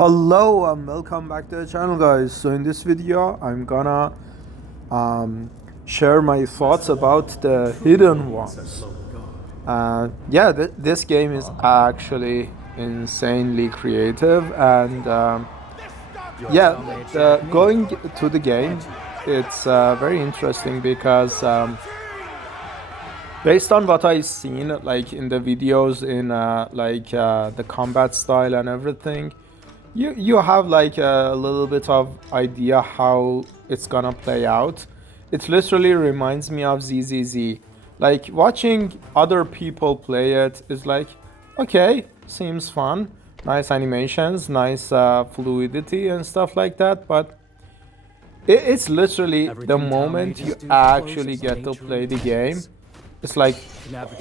Hello and welcome back to the channel, guys. So in this video I'm gonna share my thoughts about the hidden ones. Yeah, this game is actually insanely creative, and yeah, going to the game, it's very interesting because based on what I've seen, like in the videos, in the combat style and everything, you have like a little bit of idea how it's gonna play out. It literally reminds me of ZZZ. Like watching other people play it is like, okay, seems fun, nice animations, nice fluidity and stuff like that, but it's literally the moment you actually get to play the game, it's like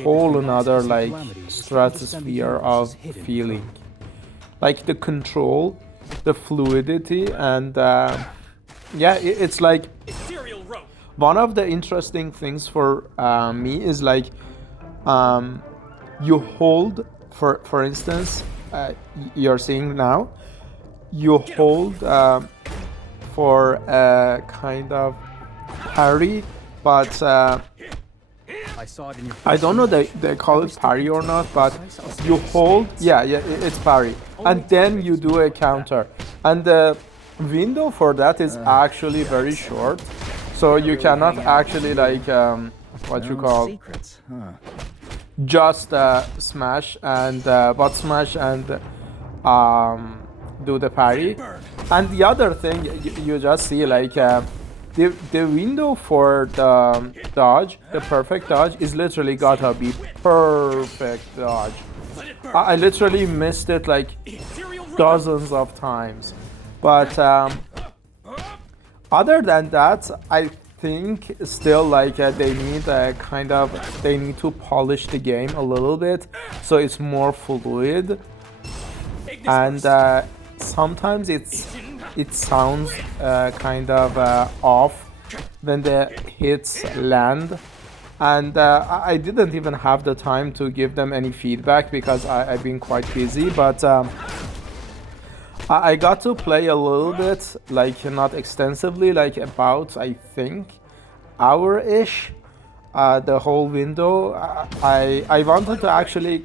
whole another like stratosphere of feeling, like the control, the fluidity, and yeah, it's like one of the interesting things for me is like you hold, for instance, you're seeing now, you hold for a kind of parry, but I don't know they call it parry or not, but you hold, yeah, it's parry, and then you do a counter, and the window for that is actually very short, so you cannot actually like what you call just smash and butt smash and do the parry. And the other thing you just see, like the window for the dodge, the perfect dodge, is literally gotta be perfect dodge. I literally missed it like dozens of times, but other than that, I think still like they need they need to polish the game a little bit so it's more fluid, and sometimes it sounds kind of off when the hits land, and I didn't even have the time to give them any feedback because I've been quite busy, but I got to play a little bit, like not extensively, like about I think hour-ish, the whole window. I wanted to actually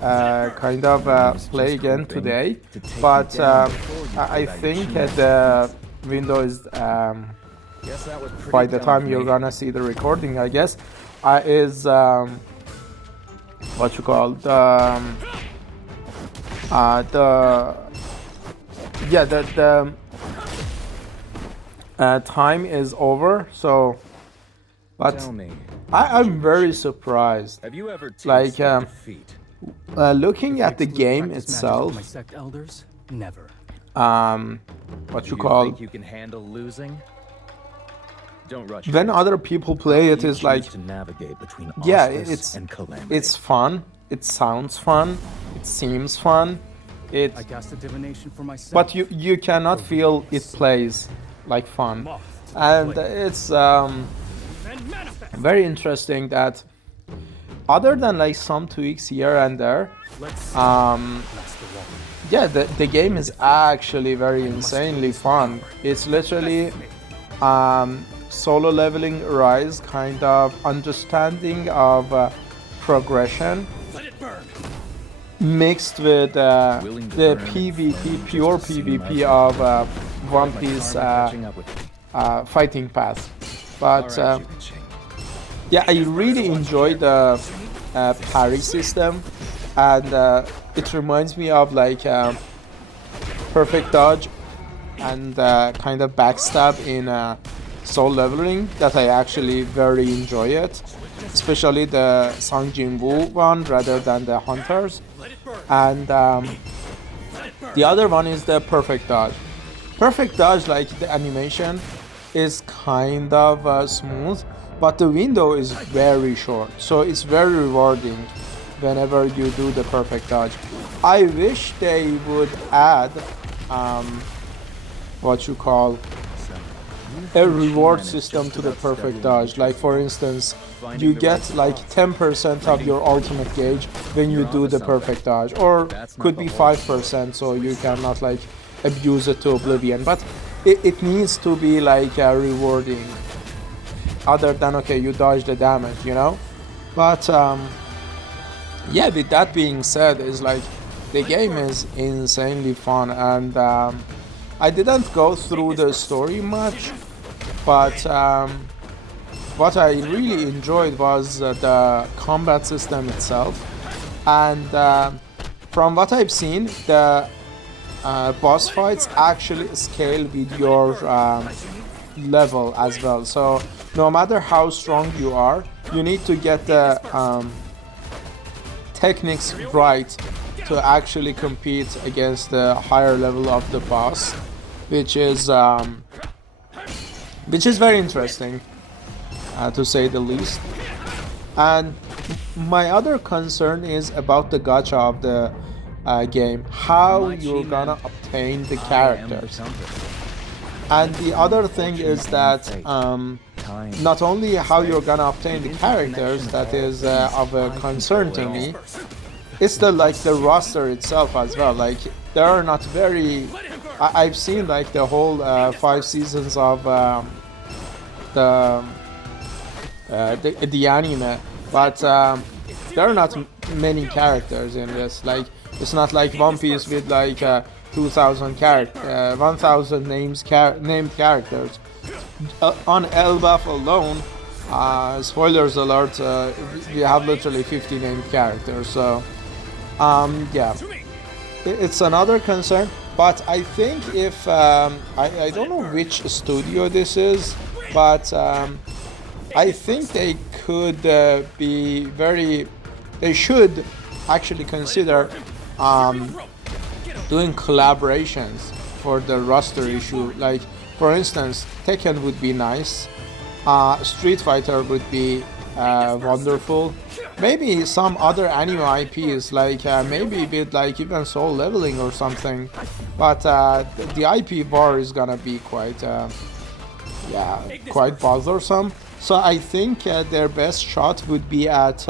kind of play again today, but I think the window is by the time you're gonna see the recording, I guess, is what you call the time is over. So, but I'm very surprised. Have you ever Like defeat? looking at the game itself, Never. what Do you you call, think you can handle losing? Don't rush. when it. other people play it, You is like, choose to navigate between yeah, auspice and calamity. it's fun, it sounds fun, it seems fun, it, I cast a divination for myself. but you cannot feel it plays like fun, and it's very interesting that other than like some tweaks here and there, yeah, the game is actually very insanely fun. It's literally solo leveling Rise kind of understanding of progression mixed with the PvP, pure PvP of One Piece fighting path. But yeah, I really enjoy the parry system, and it reminds me of like perfect dodge and kind of backstab in soul leveling, that I actually very enjoy it, especially the Song Jinwoo one rather than the Hunters. And the other one is the perfect dodge. Perfect dodge, like the animation is kind of smooth, but the window is very short, so it's very rewarding whenever you do the perfect dodge. I wish they would add what you call a reward system to the perfect dodge. Like for instance, you get like 10% of your ultimate gauge when you do the perfect dodge, or could be 5%, so you cannot like abuse it to oblivion. But it needs to be like rewarding, other than okay, you dodge the damage, you know. But yeah, with that being said, is like the game is insanely fun, and I didn't go through the story much, but what I really enjoyed was the combat system itself, and from what I've seen, the boss fights actually scale with your level as well. So no matter how strong you are, you need to get the techniques right to actually compete against the higher level of the boss, which is very interesting, to say the least. And my other concern is about the gacha of the game, how you're gonna obtain the characters. And the other thing is that not only how you're gonna obtain the characters that is of a concern to me, it's the roster itself as well. Like there are not very. I've seen like the whole 5 seasons of the anime, but there are not many characters in this. Like it's not like One Piece with like 2,000 1,000 named characters. On Elbaf alone, spoilers alert, we have literally 50 named characters. So yeah, it's another concern. But I think if I don't know which studio this is, but I think they could be very. They should actually consider doing collaborations for the roster issue. Like for instance, Tekken would be nice. Street Fighter would be wonderful. Maybe some other anime IPs, like maybe with like even Soul Leveling or something. But the IP bar is gonna be quite quite bothersome. So I think their best shot would be at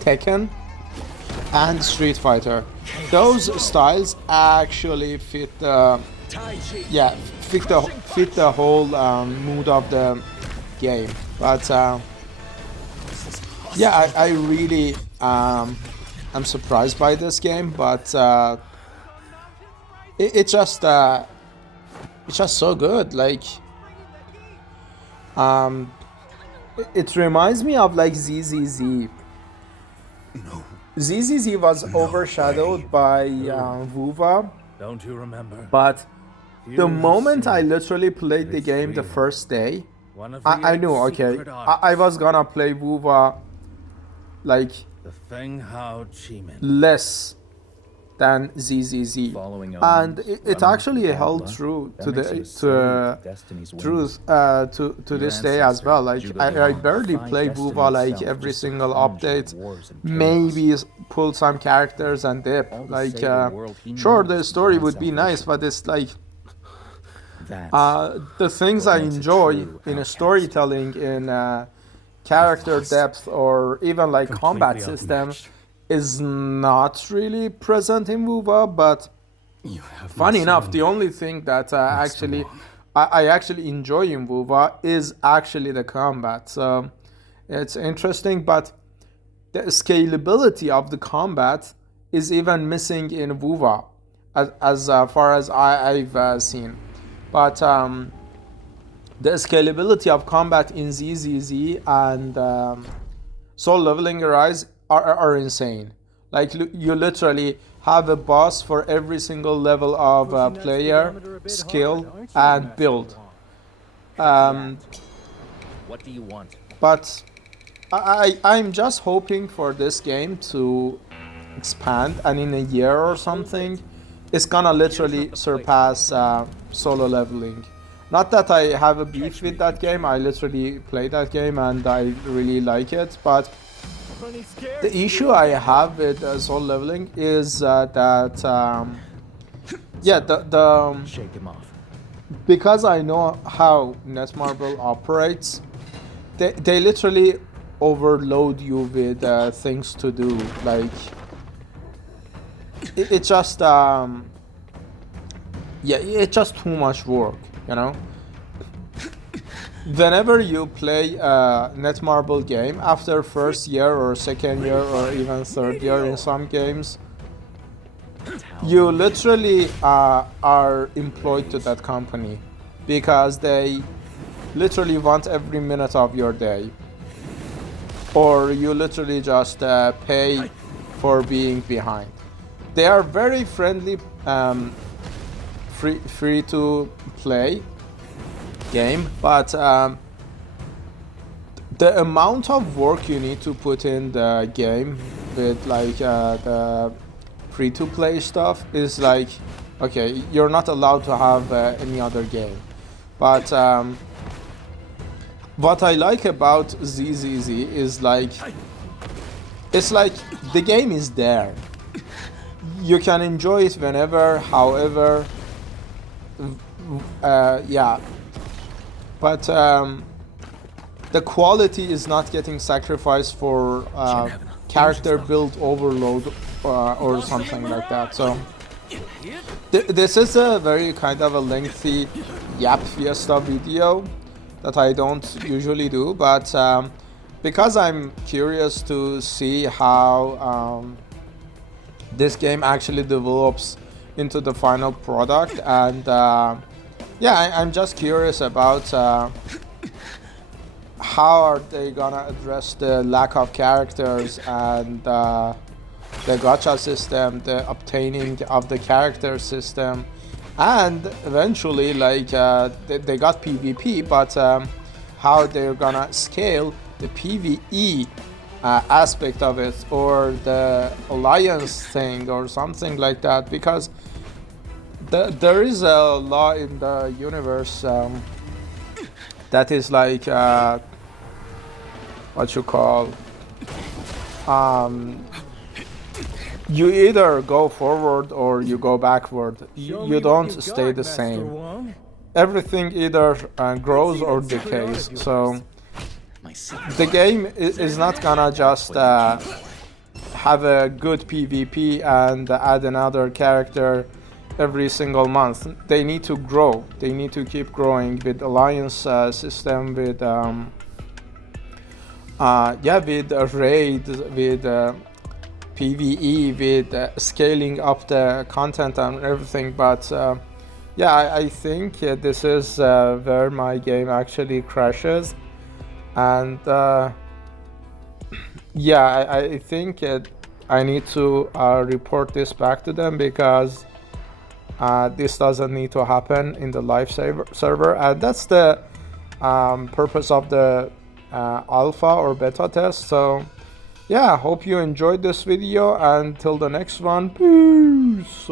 Tekken and Street Fighter. Those styles actually fit the whole mood of the game. But yeah, I really am surprised by this game, but it's just so good. Like it reminds me of like ZZZ. ZZZ was overshadowed by Vuva. Don't you remember? But the moment I literally played the game the first day, I knew, okay, I was gonna play Vuva like less than ZZZ, and it actually held true to this day as well. Like I barely play Vuva like every single update, maybe pull some characters and dip. Like sure, the story would be nice, but it's like the things I enjoy in a storytelling, in character depth, or even like combat system is not really present in Vuva. But funny enough, the only thing that I actually enjoy in Vuva is actually the combat. So it's interesting, but the scalability of the combat is even missing in Vuva as far as I've seen. But the scalability of combat in ZZZ and Soul Leveling Arise are insane. Like you literally have a boss for every single level of player, skill, and build. What do you want? But I'm just hoping for this game to expand, and in a year or something, it's gonna literally surpass Solo Leveling. Not that I have a beef with that game, I literally play that game and I really like it, but the issue I have with Soul Leveling is that Shake him off. because I know how Netmarble operates, they literally overload you with things to do. Like it's just yeah, it's just too much work, you know. Whenever you play a Netmarble game, after first year or second year or even third year in some games, you literally are employed to that company because they literally want every minute of your day, or you literally just pay for being behind. They are very friendly, free to play game, but the amount of work you need to put in the game with like the free to play stuff is like, okay, you're not allowed to have any other game. But what I like about ZZZ is like, it's like the game is there. You can enjoy it whenever, however, yeah. But the quality is not getting sacrificed for character build overload or something like that. So this is a very kind of a lengthy Yap Fiesta video that I don't usually do, but because I'm curious to see how this game actually develops into the final product, and yeah, I'm just curious about how are they gonna address the lack of characters and the gacha system, the obtaining of the character system, and eventually like they got PvP, but how they're gonna scale the PvE aspect of it, or the alliance thing or something like that, because there is a law in the universe that is like what you call, you either go forward or you go backward. You don't stay the same. Everything either grows or decays. So the game is not gonna just have a good PvP and add another character every single month. They need to grow. They need to keep growing with alliance system, with yeah, with raid, with PvE, with scaling up the content and everything. But yeah, I think this is where my game actually crashes, and yeah, I think I need to report this back to them, because this doesn't need to happen in the live server, and that's the purpose of the alpha or beta test. So yeah, hope you enjoyed this video, and till the next one, peace.